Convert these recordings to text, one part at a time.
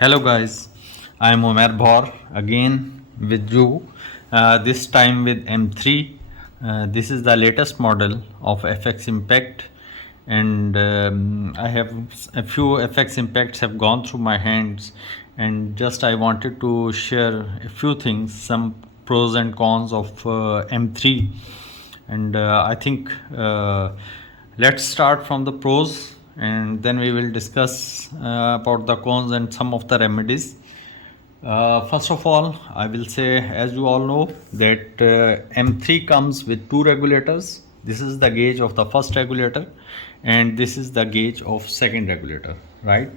Hello guys, I am Umair Bhaur again with you. This time with M3. This is the latest model of FX Impact, and I have a few FX Impacts have gone through my hands, and just I wanted to share a few things, some pros and cons of M3, and I think let's start from the pros and then we will discuss about the cons and some of the remedies. First of all, I will say, as you all know, that M3 comes with two regulators. This is the gauge of the first regulator, and this is the gauge of second regulator. Right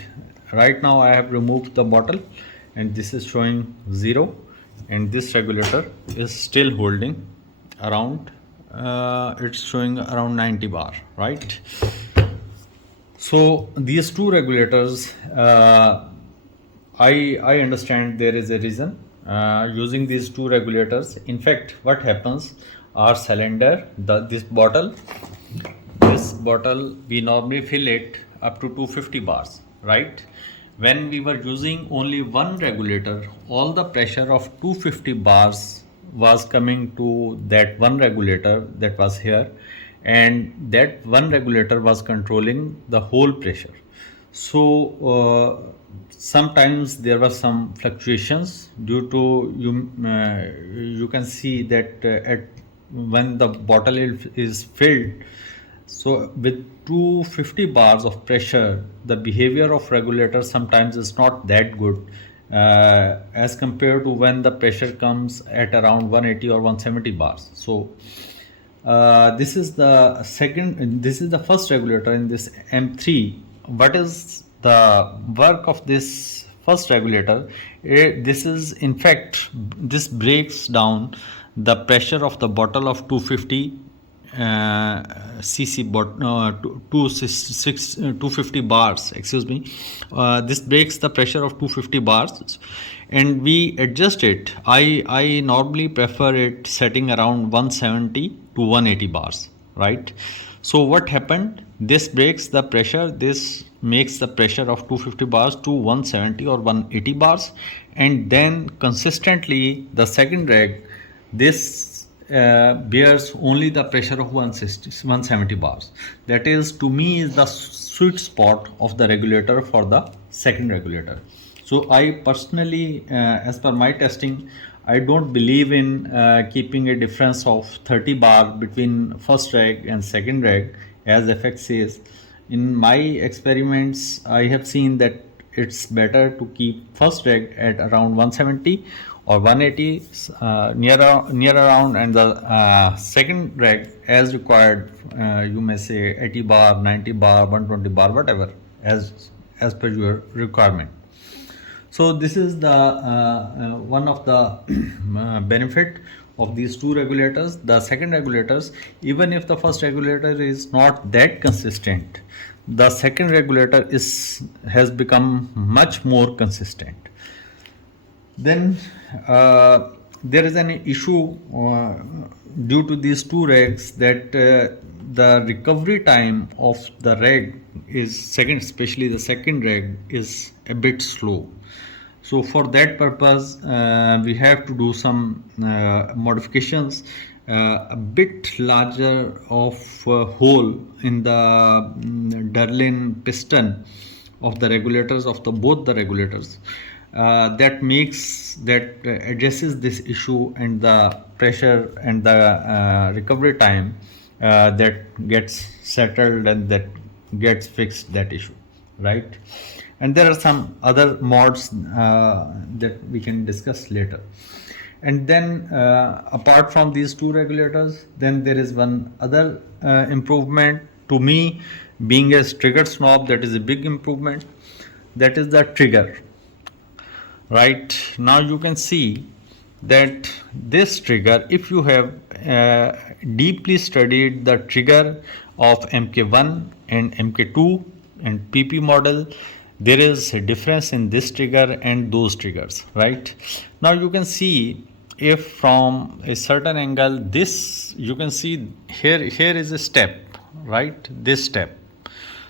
now, I have removed the bottle, and this is showing 0, and this regulator is still holding around. It's showing around 90 bar, right? So these two regulators, I understand there is a reason using these two regulators. In fact, what happens, our cylinder, this bottle we normally fill it up to 250 bars, right? When we were using only one regulator, all the pressure of 250 bars was coming to that one regulator that was here, and that one regulator was controlling the whole pressure. So sometimes there were some fluctuations due to you can see that at when the bottle is filled, so with 250 bars of pressure, the behavior of regulator sometimes is not that good as compared to when the pressure comes at around 180 or 170 bars. So this is the first regulator in this M3. What is the work of this first regulator? This is, in fact, this breaks down the pressure of the bottle of 250 cc 250 bars, excuse me. This breaks the pressure of 250 bars, and we adjust it. I normally prefer it setting around 170 to 180 bars, right? So what happened, this breaks the pressure, this makes the pressure of 250 bars to 170 or 180 bars, and then consistently the second reg, this bears only the pressure of 170 bars. That is, to me, is the sweet spot of the regulator for the second regulator. So I personally, as per my testing, I don't believe in keeping a difference of 30 bar between first reg and second reg, as FX says. In my experiments, I have seen that it's better to keep first reg at around 170 or 180 near around, and the second reg as required, you may say 80 bar, 90 bar, 120 bar, whatever, as per your requirement. So this is the one of the benefit of these two regulators. The second regulators, even if the first regulator is not that consistent, the second regulator has become much more consistent. Then there is an issue due to these two regs, that the recovery time of the reg is second, especially the second reg, is a bit slow. So for that purpose, we have to do some modifications, a bit larger of hole in the Durlin piston of the regulators of the both the regulators. That addresses this issue, and the pressure and the recovery time that gets settled, and that gets fixed, that issue, right? And there are some other mods that we can discuss later. And then apart from these two regulators, then there is one other improvement to me, being a trigger snob. That is a big improvement. That is the trigger. Right now you can see that this trigger, if you have deeply studied the trigger of MK1 and MK2 and PP model, there is a difference in this trigger and those triggers, right? Now you can see, if from a certain angle, this, you can see here is a step, right? This step.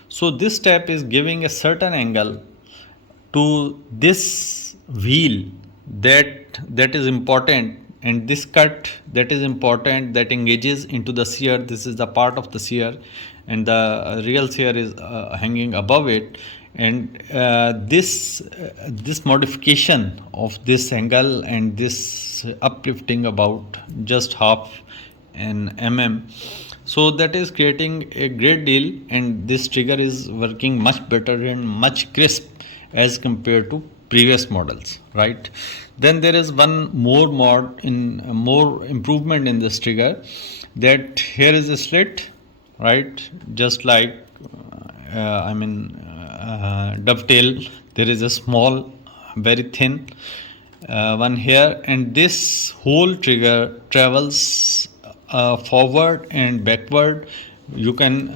So this step is giving a certain angle to this wheel that is important, and this cut that is important, that engages into the sear. This is the part of the sear, and the real sear is hanging above it. And this modification of this angle and this uplifting about just half an so that is creating a great deal, and this trigger is working much better and much crisp as compared to previous models, right? Then there is one more more improvement in this trigger, that here is a slit, right? Just like dovetail, there is a small, very thin one here, and this whole trigger travels forward and backward. You can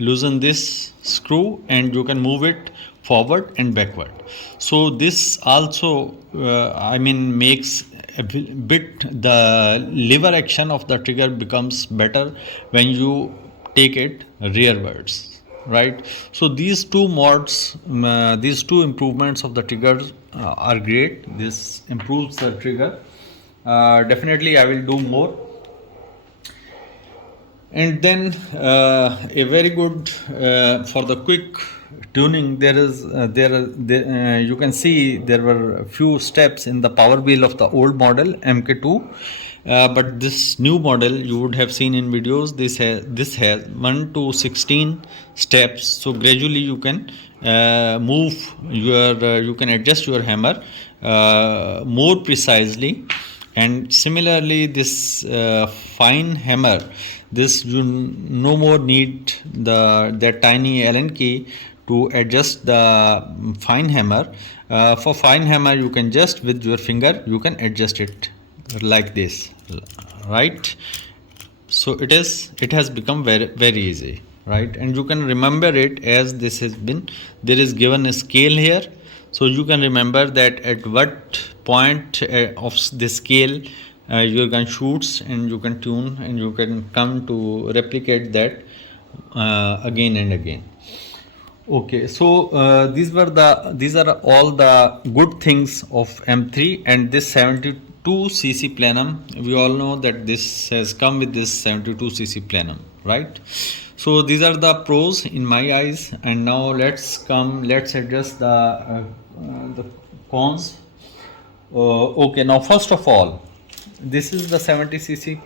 loosen this screw and you can move it forward and backward. So this also makes a bit the lever action of the trigger becomes better when you take it rearwards, right? So these two mods, these two improvements of the triggers are great. This improves the trigger. Definitely I will do more. And then a very good for the quick tuning, there is you can see there were a few steps in the power wheel of the old model MK2, but this new model you would have seen in videos, this has 1 to 16 steps. So gradually you can move your you can adjust your hammer more precisely. And similarly this fine hammer, this you no more need that tiny Allen key to adjust the fine hammer. For fine hammer you can just with your finger you can adjust it like this, right? So it has become very easy, right? And you can remember it as this has been, there is given a scale here, so you can remember that at what point of the scale your gun shoots, and you can tune and you can come to replicate that again and again. Okay, so these are all the good things of M3 and this 72cc Plenum. We all know that this has come with this 72cc Plenum, right? So these are the pros in my eyes, and now let's address the cons. Okay, now first of all, this is the 70cc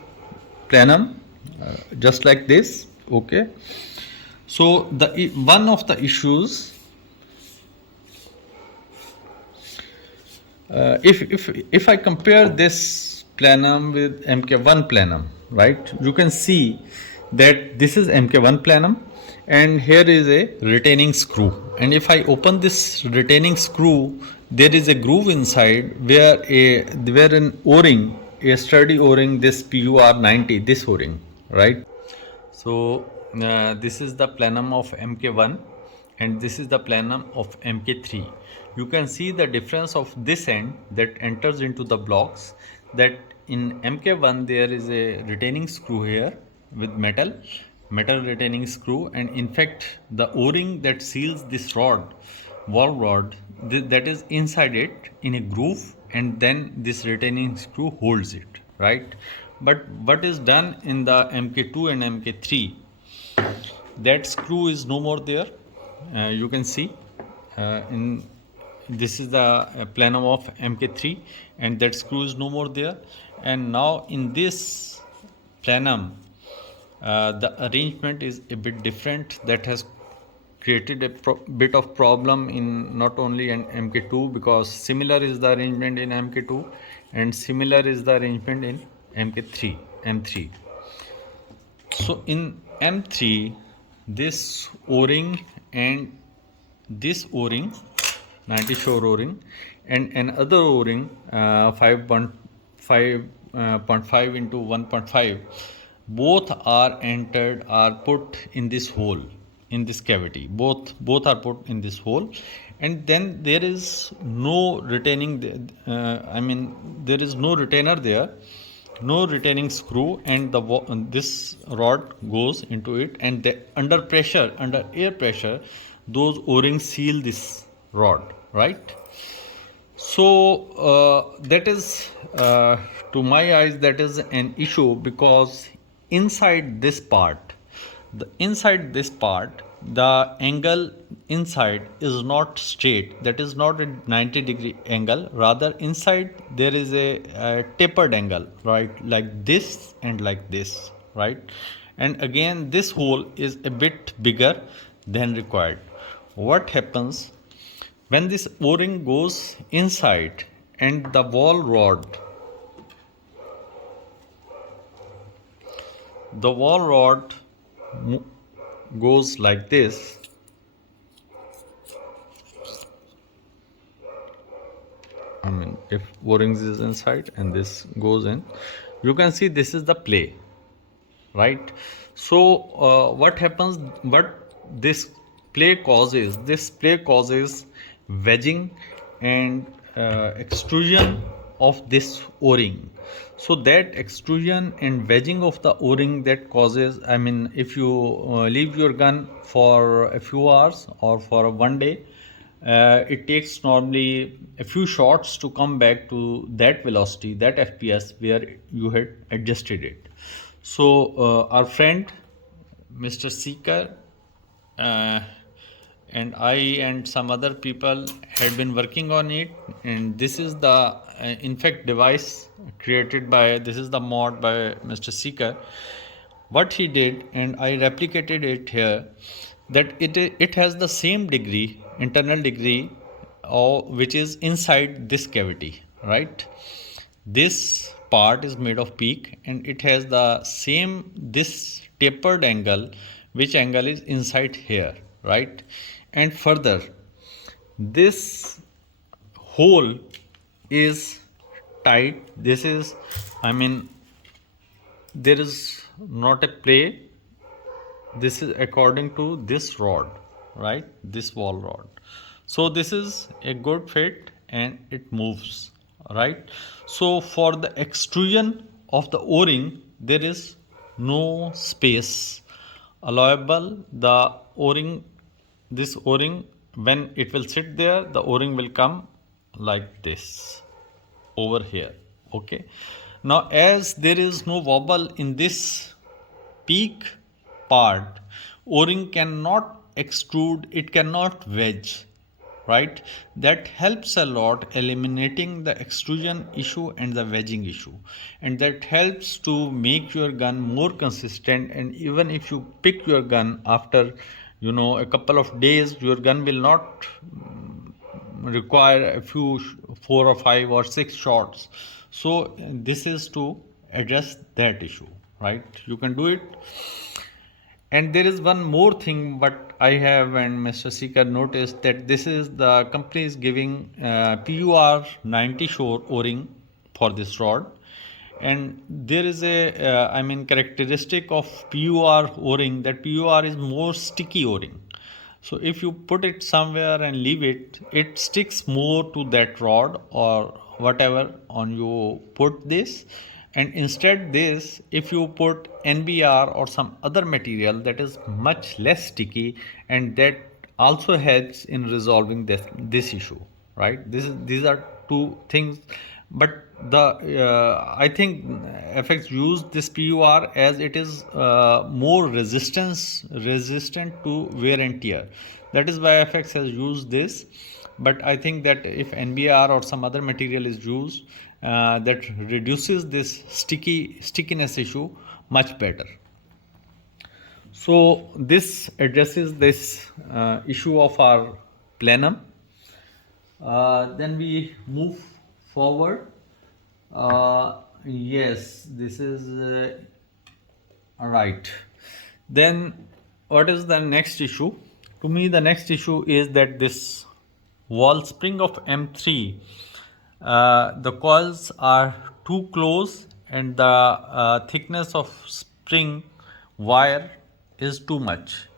Plenum, just like this. Okay, so the one of the issues, if I compare this Plenum with MK1 Plenum, right, you can see that this is MK1 Plenum and here is a retaining screw, and if I open this retaining screw, there is a groove inside where an O-ring, a sturdy O-ring, this PUR90, this O-ring, right? So this is the Plenum of MK1 and this is the Plenum of MK3. You can see the difference of this end that enters into the blocks, that in MK1 there is a retaining screw here with metal retaining screw, and in fact the O-ring that seals this valve rod, that is inside it in a groove, and then this retaining screw holds it, right? But what is done in the MK2 and MK3, that screw is no more there. You can see this is the Plenum of MK3 and that screw is no more there. And now in this Plenum the arrangement is a bit different. That has created a bit of problem in not only in MK2, because similar is the arrangement in MK2 and similar is the arrangement in M3. So in M3, this O-ring and this O-ring, 90 shore O-ring, and another O-ring 5.5 into 1.5, both are put in this hole, in this cavity. Both are put in this hole, and then there is no retaining. There is no retainer there, no retaining screw, and this rod goes into it, and under air pressure, those O-rings seal this rod, right? So that is to my eyes that is an issue, because inside this part, the angle inside is not straight, that is not a 90-degree angle, rather inside there is a tapered angle, right, like this and like this, right? And again this hole is a bit bigger than required. What happens when this o-ring goes inside and the wall rod goes like this, I mean if o-rings is inside and this goes in, you can see this is the play, right? So what happens, what this play causes wedging and extrusion of this o-ring. So that extrusion and wedging of the o-ring, that causes, I mean if you leave your gun for a few hours or for one day, it takes normally a few shots to come back to that velocity, that fps where you had adjusted it. So our friend Mr. Seeker uh, and I and some other people had been working on it, and this is the in fact device created by, this is the mod by Mr. Seeker. What he did, and I replicated it here, that it has the same degree, internal degree, or which is inside this cavity, right? This part is made of PEEK and it has the same, this tapered angle, which angle is inside here, right? And further, this hole is tight. This is, I mean there is not a play, this is according to this rod, right, this wall rod. So this is a good fit and it moves, right? So for the extrusion of the o-ring there is no space allowable. The o-ring, this o-ring, when it will sit there, the o-ring will come like this over here, okay? Now as there is no wobble in this peak part, o-ring cannot extrude, it cannot wedge, right? That helps a lot eliminating the extrusion issue and the wedging issue, and that helps to make your gun more consistent. And even if you pick your gun after a couple of days, your gun will not require a few 4 or 5 or 6 shots. So this is to address that issue, right? You can do it. And there is one more thing what I have and Mr. Seeker noticed, that this is the company is giving PUR 90 shore o-ring for this rod, and there is a characteristic of PUR o-ring, that PUR is more sticky o-ring. So if you put it somewhere and leave it, it sticks more to that rod or whatever on you put this. And instead this, if you put NBR or some other material, that is much less sticky, and that also helps in resolving this issue, right? These are two things. But the I think FX used this PUR as it is more resistant to wear and tear. That is why FX has used this. But I think that if NBR or some other material is used, that reduces this stickiness issue much better. So this addresses this issue of our plenum. Then we move forward. Yes, this is right. Then what is the next issue? To me, the next issue is that this wall spring of M3, the coils are too close and the thickness of spring wire is too much.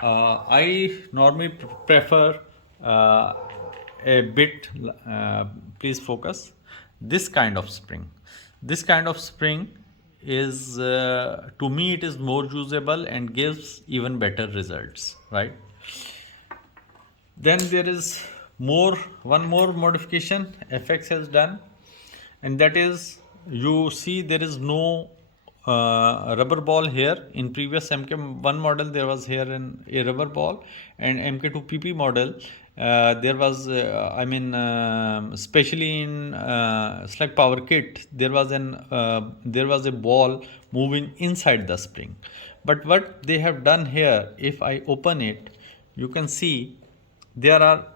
I normally prefer a bit, please focus, this kind of spring. This kind of spring is, to me, it is more usable and gives even better results, right? Then there is one more modification FX has done, and that is, you see there is no rubber ball here. In previous MK1 model there was here a rubber ball, and MK2 PP model there was especially in Slack Power Kit there was a ball moving inside the spring. But what they have done here, if I open it, you can see there are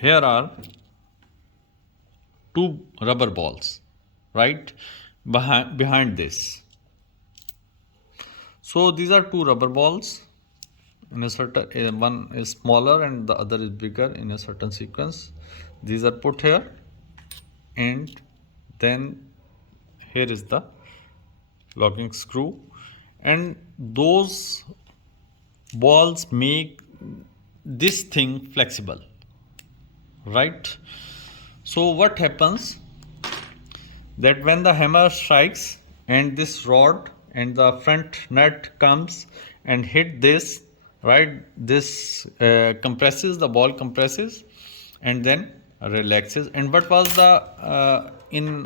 here are two rubber balls right behind this. So these are two rubber balls in a certain one is smaller and the other is bigger in a certain sequence. These are put here, and then here is the locking screw, and those balls make this thing flexible, right? So what happens that when the hammer strikes and this rod and the front nut comes and hit this, right, this compresses, the ball compresses and then relaxes. And what was the in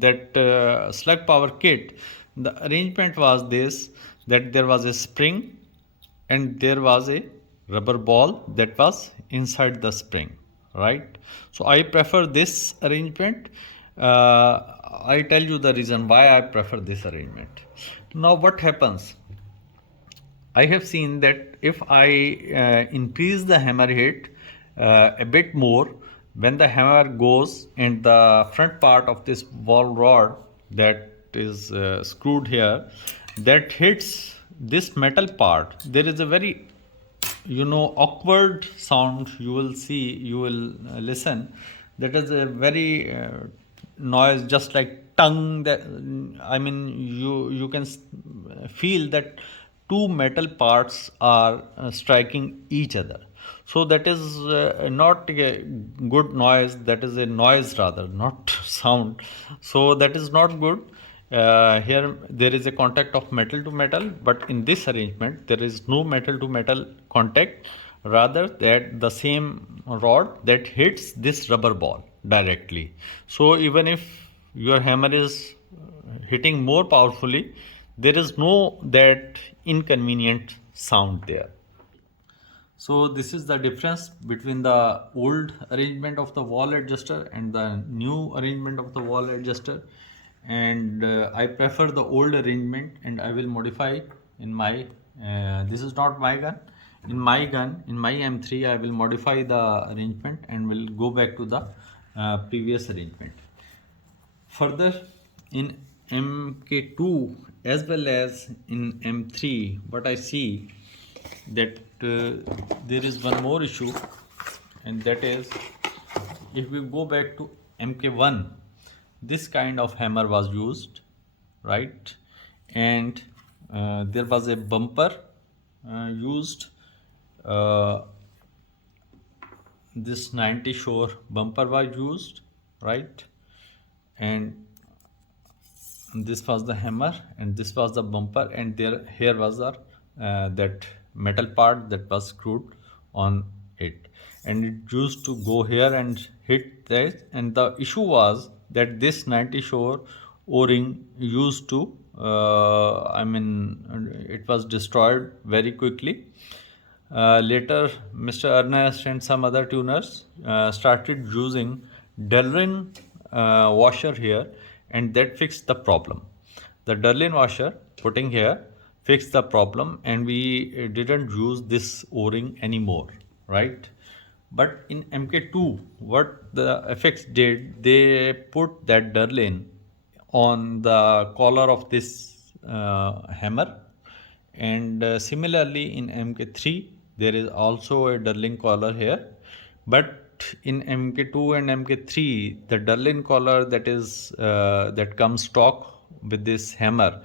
that slug power kit, the arrangement was this, that there was a spring and there was a rubber ball that was inside the spring, right? So I prefer this arrangement. I tell you the reason why I prefer this arrangement. Now what happens, I have seen that if I increase the hammer hit a bit more, when the hammer goes and the front part of this ball rod that is screwed here, that hits this metal part, there is a very awkward sound you will see, you will listen. That is a very noise, just like tongue, that you can feel that two metal parts are striking each other. So that is not a good noise, that is a noise rather, not sound. So that is not good. Here there is a contact of metal to metal, but in this arrangement there is no metal to metal contact, rather that the same rod that hits this rubber ball directly. So even if your hammer is hitting more powerfully, there is no that inconvenient sound there. So this is the difference between the old arrangement of the wall adjuster and the new arrangement of the wall adjuster. And I prefer the old arrangement, and I will modify in my this is not my gun, in my M3 I will modify the arrangement and will go back to the previous arrangement. Further, in MK2 as well as in M3, what I see that there is one more issue, and that is, if we go back to MK1, this kind of hammer was used, right? And there was a bumper used, this 90 shore bumper was used, right? And this was the hammer and this was the bumper, and here was the that metal part that was screwed on it, and it used to go here and hit this. And the issue was that this 90 shore o-ring used to it was destroyed very quickly. Later Mr. Ernest and some other tuners started using Delrin washer here, and that fixed the problem. The Delrin washer putting here fixed the problem, and we didn't use this o-ring anymore, right? But in MK2, what the FX did, they put that Delrin on the collar of this hammer, and similarly in MK3 there is also a Delrin collar here. But in MK2 and MK3, the Delrin collar that is that comes stock with this hammer,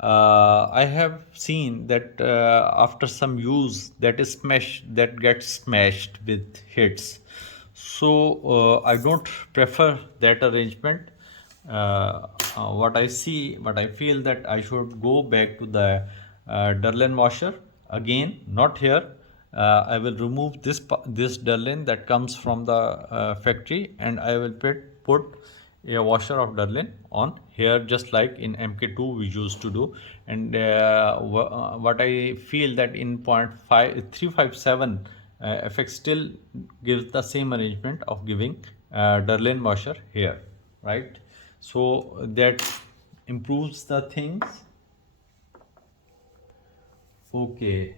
I have seen that after some use that gets smashed with hits. So I don't prefer that arrangement. What I feel that I should go back to the Delrin washer. again, not here. I will remove this Durlin that comes from the factory, and I will put a washer of Durlin on here, just like in MK2 we used to do. And what I feel that in 0.357 FX still gives the same arrangement of giving Durlin washer here, right? So that improves the things. Okay.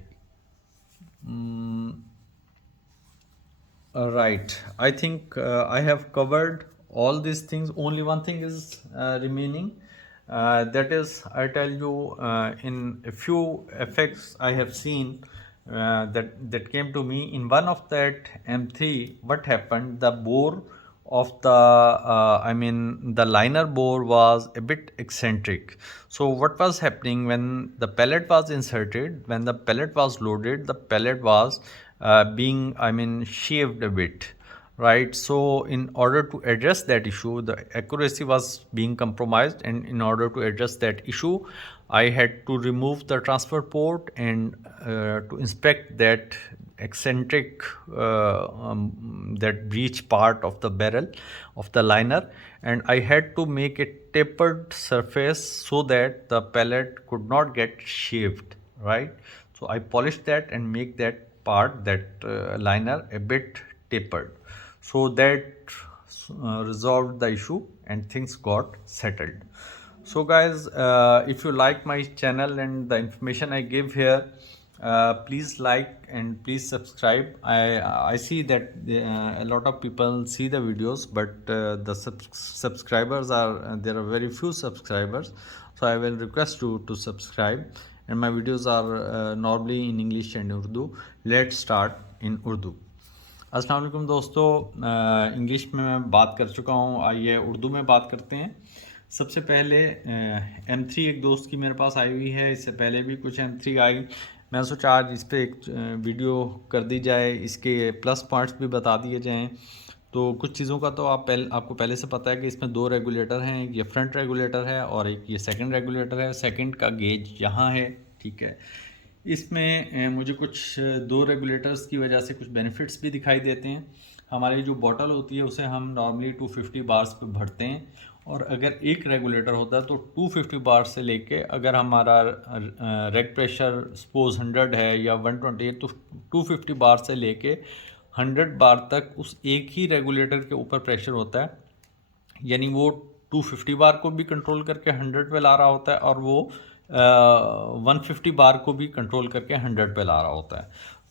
Right. I think I have covered all these things. Only one thing is remaining. That is, I tell you, in a few effects I have seen that came to me. In one of that M3, what happened? The bore of the liner bore was a bit eccentric. So what was happening when the pellet was inserted, when the pellet was loaded, the pellet was being shaved a bit, right? So in order to address that issue, the accuracy was being compromised, and in order to address that issue, I had to remove the transfer port and to inspect that eccentric that breech part of the barrel of the liner, and I had to make a tapered surface so that the pellet could not get shaved, right? So I polished that and make that part, that liner, a bit tapered, so that resolved the issue and things got settled. So guys, if you like my channel and the information I give here, please like and please subscribe. I see that a lot of people see the videos, but the subscribers are there are very few subscribers. So I will request you to subscribe, and my videos are normally in English and Urdu. Let's start in Urdu. अस्सलाम वालेकुम दोस्तों, English में मैं बात कर चुका हूँ, आइए उर्दू में बात करते हैं। सबसे पहले M3 एक दोस्त की मेरे पास आई हुई है, इससे पहले भी कुछ M3 आई। मैं सोचा आज इस पर एक वीडियो कर दी जाए, इसके प्लस पॉइंट्स भी बता दिए जाएं। तो कुछ चीज़ों का तो आपको पहले से पता है कि इसमें दो रेगुलेटर हैं, एक ये फ्रंट रेगुलेटर है और एक ये सेकंड रेगुलेटर है। सेकंड का गेज यहाँ है, ठीक है। इसमें मुझे कुछ दो रेगुलेटर्स की वजह से कुछ बेनिफिट्स भी दिखाई देते हैं। हमारी जो बॉटल होती है उसे हम नॉर्मली 250 बार्स पे भरते हैं, और अगर एक रेगुलेटर होता है तो 250 बार से लेके, अगर हमारा रेग प्रेशर सपोज 100 है या 120 है, तो 250 बार से लेके 100 बार तक उस एक ही रेगुलेटर के ऊपर प्रेशर होता है। यानी वो 250 बार को भी कंट्रोल करके 100 पे ला रहा होता है, और वो 150 बार को भी कंट्रोल करके 100 पे ला रहा होता है।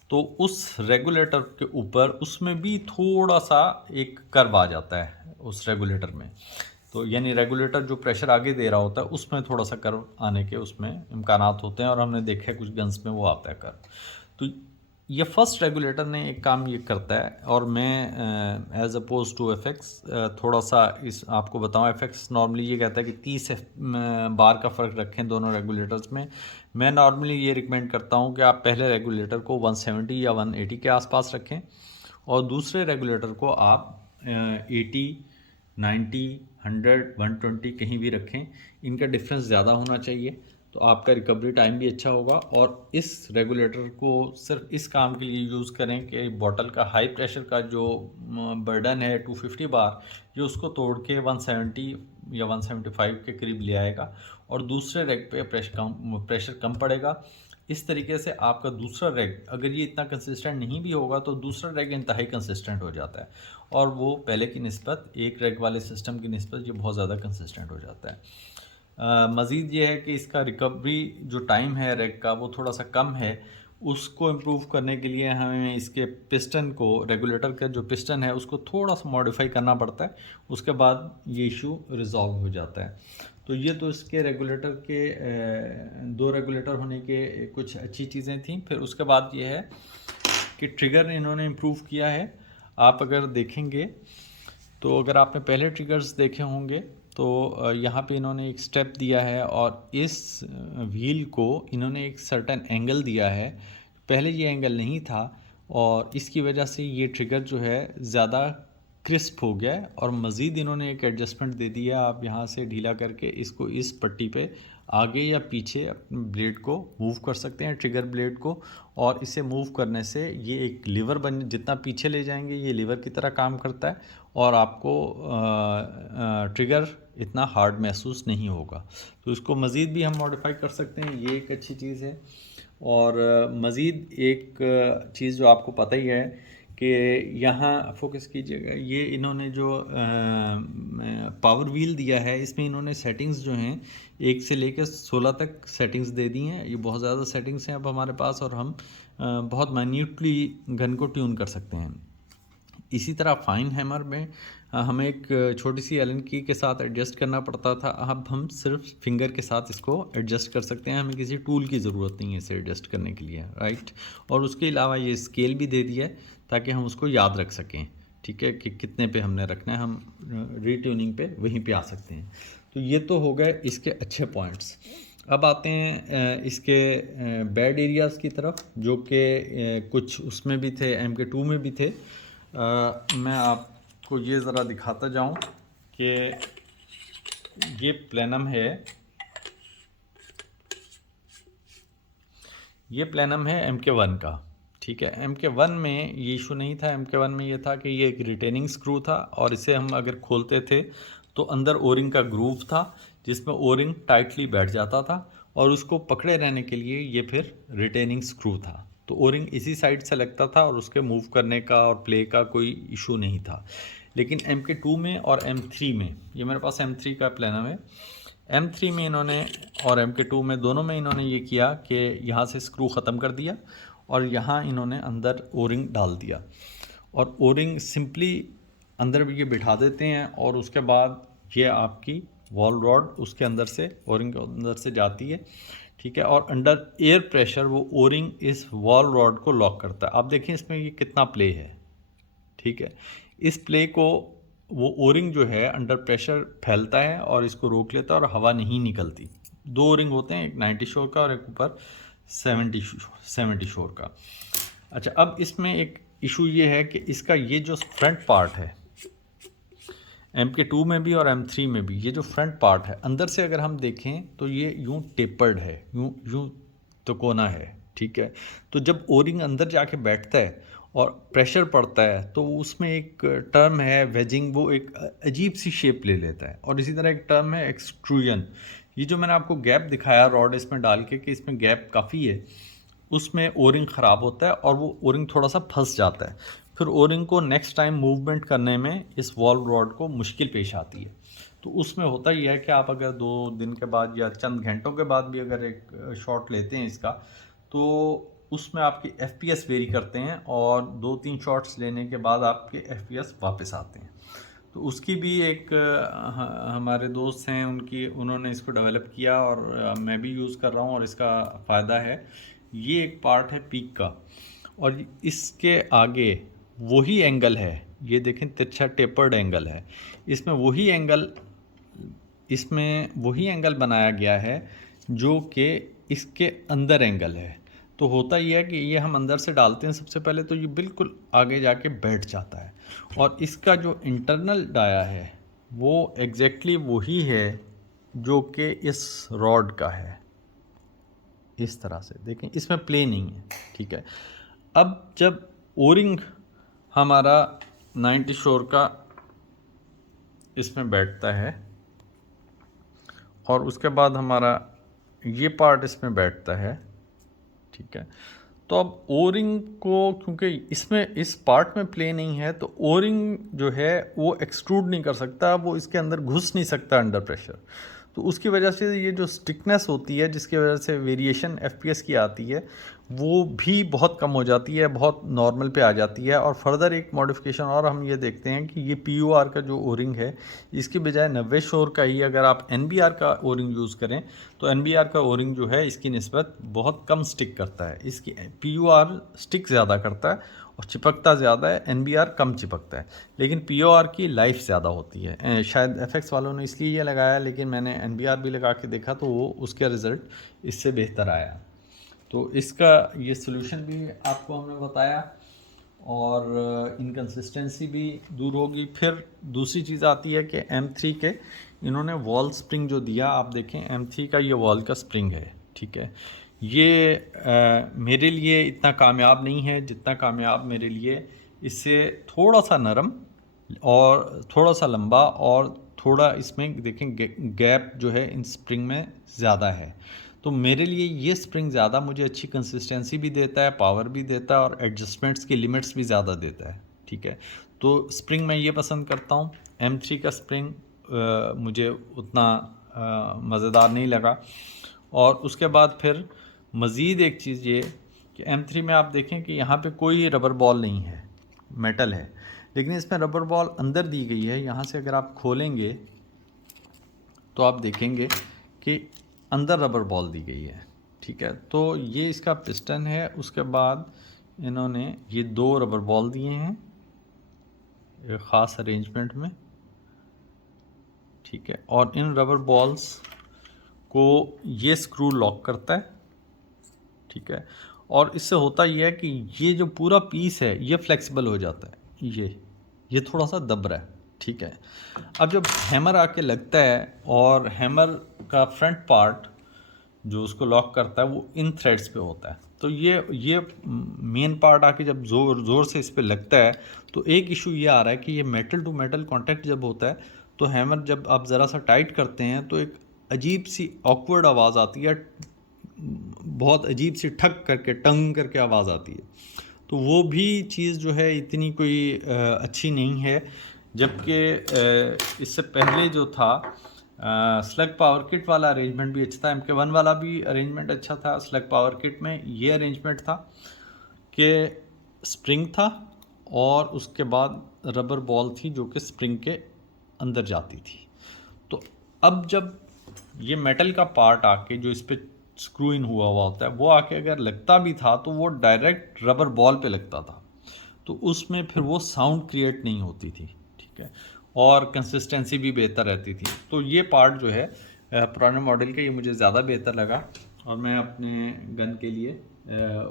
तो उस रेगुलेटर के ऊपर उसमें भी थोड़ा सा एक कर्व आ जाता है उस रेगुलेटर में। तो यानी रेगुलेटर जो प्रेशर आगे दे रहा होता है उसमें थोड़ा सा कर्व आने के उसमें इम्कानात होते हैं, और हमने देखा है कुछ गन्स में वो आता है कर्व। तो ये फर्स्ट रेगुलेटर ने एक काम ये करता है, और मैं एज अपोज टू एफएक्स थोड़ा सा इस आपको बताऊं। एफएक्स नॉर्मली ये कहता है कि 30 बार का फ़र्क रखें दोनों रेगुलेटर्स में। मैं नॉर्मली ये रिकमेंड करता हूं कि आप पहले रेगुलेटर को 170 या 180 के आसपास रखें, और दूसरे रेगुलेटर को आप 80, 90, 100, 120 कहीं भी रखें। इनका डिफरेंस ज़्यादा होना चाहिए, तो आपका रिकवरी टाइम भी अच्छा होगा। और इस रेगुलेटर को सिर्फ इस काम के लिए यूज़ करें कि बॉटल का हाई प्रेशर का जो बर्डन है 250 बार, ये उसको तोड़ के 170 या 175 के करीब ले आएगा, और दूसरे रेग पे प्रेशर कम पड़ेगा। इस तरीके से आपका दूसरा रेग, अगर ये इतना कंसिस्टेंट नहीं भी होगा तो दूसरा रेग इंतहाई कंसिस्टेंट हो जाता है, और वो पहले की निस्बत, एक रेग वाले सिस्टम की निस्बत ये बहुत ज़्यादा कंसिस्टेंट हो जाता है। मज़ीद ये है कि इसका रिकवरी जो टाइम है रेग का वो थोड़ा सा कम है। उसको इम्प्रूव करने के लिए हमें इसके पिस्टन को, रेगुलेटर का जो पिस्टन है उसको थोड़ा सा मॉडिफाई करना पड़ता है, उसके बाद ये इशू रिजॉल्व हो जाता है। तो ये तो इसके रेगुलेटर के दो रेगुलेटर होने के कुछ अच्छी चीज़ें थी। फिर उसके बाद ये है कि ट्रिगर इन्होंने इम्प्रूव किया है। आप अगर देखेंगे तो, अगर आपने पहले ट्रिगर्स देखे होंगे तो यहाँ पे इन्होंने एक स्टेप दिया है, और इस व्हील को इन्होंने एक सर्टेन एंगल दिया है। पहले ये एंगल नहीं था, और इसकी वजह से ये ट्रिगर जो है ज़्यादा क्रिस्प हो गया है। और मज़ीद इन्होंने एक एडजस्टमेंट दे दिया, आप यहाँ से ढीला करके इसको इस पट्टी पे आगे या पीछे अपने ब्लेड को मूव कर सकते हैं, ट्रिगर ब्लेड को, और इसे मूव करने से ये एक लीवर बन, जितना पीछे ले जाएंगे ये लीवर की तरह काम करता है और आपको ट्रिगर इतना हार्ड महसूस नहीं होगा। तो इसको मज़ीद भी हम मॉडिफाई कर सकते हैं, ये एक अच्छी चीज़ है। और मज़ीद एक चीज़ जो आपको पता ही है कि यहाँ फोकस कीजिएगा, ये इन्होंने जो पावर व्हील दिया है इसमें इन्होंने सेटिंग्स जो हैं 1 से लेकर 16 तक सेटिंग्स दे दी हैं। ये बहुत ज़्यादा सेटिंग्स हैं अब हमारे पास, और हम बहुत माइन्यूटली गन को ट्यून कर सकते हैं। इसी तरह फाइन हैमर में हमें एक छोटी सी एलन की के साथ एडजस्ट करना पड़ता था, अब हम सिर्फ फिंगर के साथ इसको एडजस्ट कर सकते हैं, हमें किसी टूल की ज़रूरत नहीं है इसे एडजस्ट करने के लिए, राइट। और उसके अलावा ये स्केल भी दे दिया है ताकि हम उसको याद रख सकें, ठीक है, कि कितने पे हमने रखना है, हम रीट्यूनिंग पे वहीं पे आ सकते हैं। तो ये तो हो गए इसके अच्छे पॉइंट्स। अब आते हैं इसके बैड एरियाज़ की तरफ, जो कि कुछ उसमें भी थे, MK2 में भी थे। मैं आपको ये ज़रा दिखाता जाऊं कि ये प्लेनम है, ये प्लेनम है MK1 का, ठीक है। MK1 में ये इशू नहीं था, MK1 में ये था कि ये एक रिटेनिंग स्क्रू था और इसे हम अगर खोलते थे तो अंदर ओरिंग का ग्रूव था जिसमें ओरिंग टाइटली बैठ जाता था, और उसको पकड़े रहने के लिए ये फिर रिटेनिंग स्क्रू था। तो ओरिंग इसी साइड से लगता था और उसके मूव करने का और प्ले का कोई इशू नहीं था। लेकिन MK2 में और M3 में, ये मेरे पास M3 का प्लेनम है, M3 में इन्होंने और MK2 में दोनों में इन्होंने ये किया कि यहाँ से स्क्रू ख़त्म कर दिया और यहाँ इन्होंने अंदर ओरिंग डाल दिया, और ओरिंग सिंपली अंदर भी ये बिठा देते हैं, और उसके बाद ये आपकी वॉल रॉड उसके अंदर से, ओरिंग के अंदर से जाती है, ठीक है। और अंडर एयर प्रेशर वो ओरिंग इस वॉल रॉड को लॉक करता है। आप देखें इसमें ये कितना प्ले है, ठीक है। इस प्ले को वो ओरिंग जो है अंडर प्रेशर फैलता है और इसको रोक लेता है और हवा नहीं निकलती। 2 ओरिंग होते हैं, एक 90 शोर का और एक ऊपर 70 शोर का। अच्छा, अब इसमें एक इशू ये है कि इसका ये जो फ्रंट पार्ट है MK2 में भी और M3 में भी, ये जो फ्रंट पार्ट है अंदर से अगर हम देखें तो ये यूं टेपर्ड है, यूं तिकोना है, ठीक है। तो जब ओरिंग अंदर जाके बैठता है और प्रेशर पड़ता है तो उसमें एक टर्म है वेजिंग, वो एक अजीब सी शेप ले लेता है। और इसी तरह एक टर्म है एक्सट्रूजन। ये जो मैंने आपको गैप दिखाया रॉड इसमें डाल के कि इसमें गैप काफ़ी है, उसमें ओरिंग ख़राब होता है और वो ओरिंग थोड़ा सा फंस जाता है। फिर ओरिंग को नेक्स्ट टाइम मूवमेंट करने में इस वॉल रॉड को मुश्किल पेश आती है। तो उसमें होता ही है कि आप अगर 2 दिन के बाद या चंद घंटों के बाद भी अगर एक शॉट लेते हैं इसका, तो उसमें आपकी FPS वेरी करते हैं और 2-3 शॉट्स लेने के बाद आपके FPS वापस आते हैं। तो उसकी भी एक हमारे दोस्त हैं उन्होंने इसको डेवलप किया और मैं भी यूज़ कर रहा हूँ और इसका फ़ायदा है। ये एक पार्ट है पीक का, और इसके आगे वही एंगल है, ये देखें तिरछा टेपर्ड एंगल है, इसमें वही एंगल बनाया गया है जो कि इसके अंदर एंगल है। तो होता ही है कि ये हम अंदर से डालते हैं सबसे पहले तो ये बिल्कुल आगे जाके बैठ जाता है, और इसका जो इंटरनल डाया है वो एग्जैक्टली वही है जो कि इस रॉड का है। इस तरह से देखें, इसमें प्ले नहीं है, ठीक है। अब जब ओरिंग हमारा 90 शोर का इसमें बैठता है और उसके बाद हमारा ये पार्ट इसमें बैठता है, ठीक है। तो अब ओरिंग को, क्योंकि इसमें इस पार्ट में प्ले नहीं है, तो ओरिंग जो है वो एक्सट्रूड नहीं कर सकता, वो इसके अंदर घुस नहीं सकता अंडर प्रेशर। तो उसकी वजह से ये जो स्टिकनेस होती है जिसकी वजह से वेरिएशन FPS की आती है वो भी बहुत कम हो जाती है, बहुत नॉर्मल पे आ जाती है। और फर्दर एक मॉडिफिकेशन और हम ये देखते हैं कि ये POR का जो ओरिंग है इसकी बजाय 90 शोर का ही अगर आप NBR का ओरिंग यूज़ करें तो NBR का ओरिंग जो है इसकी निस्बत बहुत कम स्टिक करता है। इसकी POR स्टिक ज़्यादा करता है और चिपकता ज़्यादा है, NBR कम चिपकता है, लेकिन POR की लाइफ ज़्यादा होती है। शायद FX वालों ने इसलिए ये लगाया, लेकिन मैंने NBR भी लगा के देखा तो वो उसका रिज़ल्ट इससे बेहतर आया। तो इसका ये सोल्यूशन भी आपको हमने बताया। और इनकन्सिस्टेंसी भी दूर होगी। फिर दूसरी चीज़ आती है कि M3 के इन्होंने वॉल स्प्रिंग जो दिया, आप देखें M3 का ये वॉल का स्प्रिंग है, ठीक है। ये मेरे लिए इतना कामयाब नहीं है जितना कामयाब मेरे लिए इससे थोड़ा सा नरम और थोड़ा सा लंबा और थोड़ा इसमें देखें गैप जो है इन स्प्रिंग में ज़्यादा है। तो मेरे लिए ये स्प्रिंग ज़्यादा मुझे अच्छी कंसिस्टेंसी भी देता है, पावर भी देता है और एडजस्टमेंट्स की लिमिट्स भी ज़्यादा देता है, ठीक है। तो स्प्रिंग मैं ये पसंद करता हूँ। M3 का स्प्रिंग मुझे उतना मज़ेदार नहीं लगा। और उसके बाद फिर मज़ीद एक चीज़ ये कि M3 में आप देखें कि यहाँ पे कोई रबर बॉल नहीं है, मेटल है, लेकिन इसमें रबर बॉल अंदर दी गई है। यहाँ से अगर आप खोलेंगे तो आप देखेंगे कि अंदर रबर बॉल दी गई है, ठीक है। तो ये इसका पिस्टन है। उसके बाद इन्होंने ये 2 रबर बॉल दिए हैं एक ख़ास अरेंजमेंट में, ठीक है। और इन रबर बॉल्स को ये स्क्रू लॉक करता है, ठीक है। और इससे होता ये है कि ये जो पूरा पीस है ये फ्लेक्सिबल हो जाता है, ये थोड़ा सा दब रहा है, ठीक है। अब जब हैमर आके लगता है और हैमर का फ्रंट पार्ट जो उसको लॉक करता है वो इन थ्रेड्स पे होता है, तो ये मेन पार्ट आके जब ज़ोर से इस पे लगता है तो एक इशू ये आ रहा है कि ये मेटल टू मेटल कांटेक्ट जब होता है तो हैमर जब आप ज़रा सा टाइट करते हैं तो एक अजीब सी ऑकवर्ड आवाज़ आती है, बहुत अजीब सी ठक करके टंग करके आवाज़ आती है। तो वो भी चीज़ जो है इतनी कोई अच्छी नहीं है। जबकि इससे पहले जो था स्लग पावर किट वाला अरेंजमेंट भी अच्छा था, MK1 वाला भी अरेंजमेंट अच्छा था। स्लग पावर किट में ये अरेंजमेंट था कि स्प्रिंग था और उसके बाद रबर बॉल थी जो कि स्प्रिंग के अंदर जाती थी। तो अब जब ये मेटल का पार्ट आके जो इस पे स्क्रू इन हुआ हुआ होता है वो आके अगर लगता भी था तो वो डायरेक्ट रबर बॉल पे लगता था, तो उसमें फिर वो साउंड क्रिएट नहीं होती थी, ठीक है। और कंसिस्टेंसी भी बेहतर रहती थी। तो ये पार्ट जो है पुराने मॉडल का ये मुझे ज़्यादा बेहतर लगा और मैं अपने गन के लिए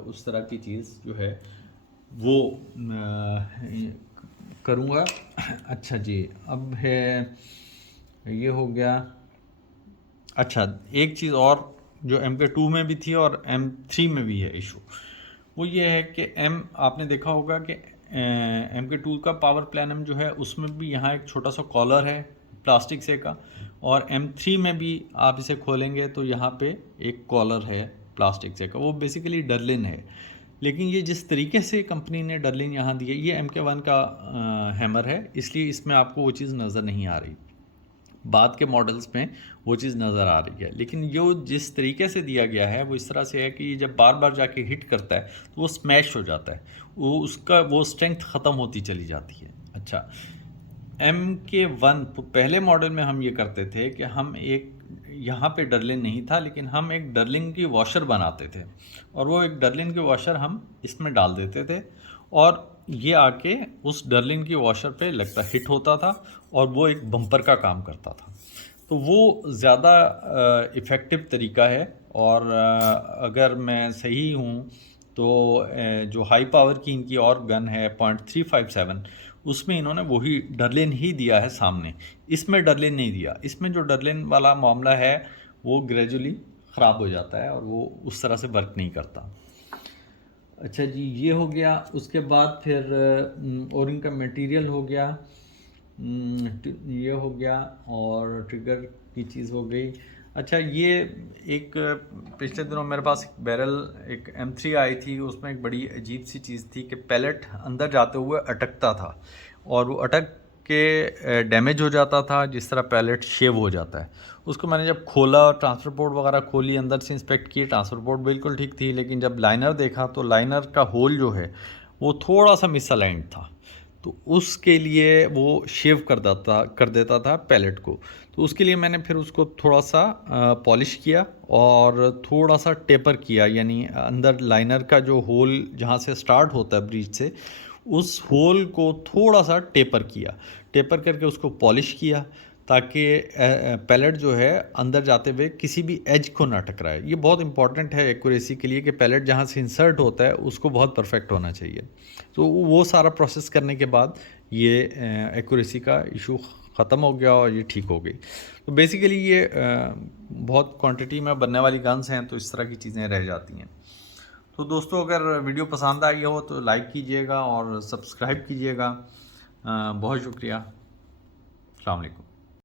उस तरह की चीज़ जो है वो करूँगा। अच्छा जी, अब है ये हो गया। अच्छा, एक चीज़ और जो MK2 में भी थी और M3 में भी है इशू, वो ये है कि आपने देखा होगा कि MK2 का पावर प्लेनम जो है उसमें भी यहाँ एक छोटा सा कॉलर है प्लास्टिक से का, और M3 में भी आप इसे खोलेंगे तो यहाँ पे एक कॉलर है प्लास्टिक से का, वो बेसिकली डर्लिन है। लेकिन ये जिस तरीके से कंपनी ने डर्लिन यहाँ दी है, ये MK1 का हैमर है, इसलिए इसमें आपको वो चीज़ नज़र नहीं आ रही। बाद के मॉडल्स में वो चीज़ नज़र आ रही है, लेकिन जो जिस तरीके से दिया गया है वो इस तरह से है कि ये जब बार बार जाके हिट करता है तो वो स्मैश हो जाता है, वो स्ट्रेंथ ख़त्म होती चली जाती है। अच्छा, MK1 पहले मॉडल में हम ये करते थे कि हम एक यहाँ पे डर्लिन नहीं था लेकिन हम एक डर्लिन की वॉशर बनाते थे और वो एक डर्लिन की वॉशर हम इसमें डाल देते थे और ये आके उस डर्लिन की वॉशर पे लगता हिट होता था और वो एक बम्पर का काम करता था। तो वो ज़्यादा इफ़ेक्टिव तरीका है। और अगर मैं सही हूँ तो जो हाई पावर की इनकी और गन है 0.357 उसमें इन्होंने वही डर्लिन ही दिया है सामने, इसमें डर्लिन नहीं दिया। इसमें जो डर्लिन वाला मामला है वो ग्रेजुअली ख़राब हो जाता है और वो उस तरह से वर्क नहीं करता। अच्छा जी, ये हो गया। उसके बाद फिर और इनका मटेरियल हो गया, ये हो गया और ट्रिगर की चीज़ हो गई। अच्छा, ये एक पिछले दिनों मेरे पास एक बैरल एक M3 आई थी, उसमें एक बड़ी अजीब सी चीज़ थी कि पैलेट अंदर जाते हुए अटकता था और वो अटक के डैमेज हो जाता था, जिस तरह पैलेट शेव हो जाता है। उसको मैंने जब खोला, ट्रांसफ़र बोर्ड वगैरह खोली, अंदर से इंस्पेक्ट की, ट्रांसफ़र बोर्ड बिल्कुल ठीक थी, लेकिन जब लाइनर देखा तो लाइनर का होल जो है वो थोड़ा सा मिसअलाइंड था, तो उसके लिए वो शेव कर देता था पैलेट को। तो उसके लिए मैंने फिर उसको थोड़ा सा पॉलिश किया और थोड़ा सा टेपर किया, यानी अंदर लाइनर का जो होल जहाँ से स्टार्ट होता है ब्रीच से, उस होल को थोड़ा सा टेपर किया, टेपर करके उसको पॉलिश किया। ताकि पैलेट जो है अंदर जाते हुए किसी भी एज को ना टकराए। ये बहुत इंपॉर्टेंट है एक्यूरेसी के लिए कि पैलेट जहाँ से इंसर्ट होता है उसको बहुत परफेक्ट होना चाहिए। तो वो सारा प्रोसेस करने के बाद ये एक्यूरेसी का इशू ख़त्म हो गया और ये ठीक हो गई। तो बेसिकली ये बहुत क्वांटिटी में बनने वाली गन्स हैं, तो इस तरह की चीज़ें रह जाती हैं। तो दोस्तों, अगर वीडियो पसंद आई हो तो लाइक कीजिएगा और सब्सक्राइब कीजिएगा। बहुत शुक्रिया। अस्सलाम वालेकुम।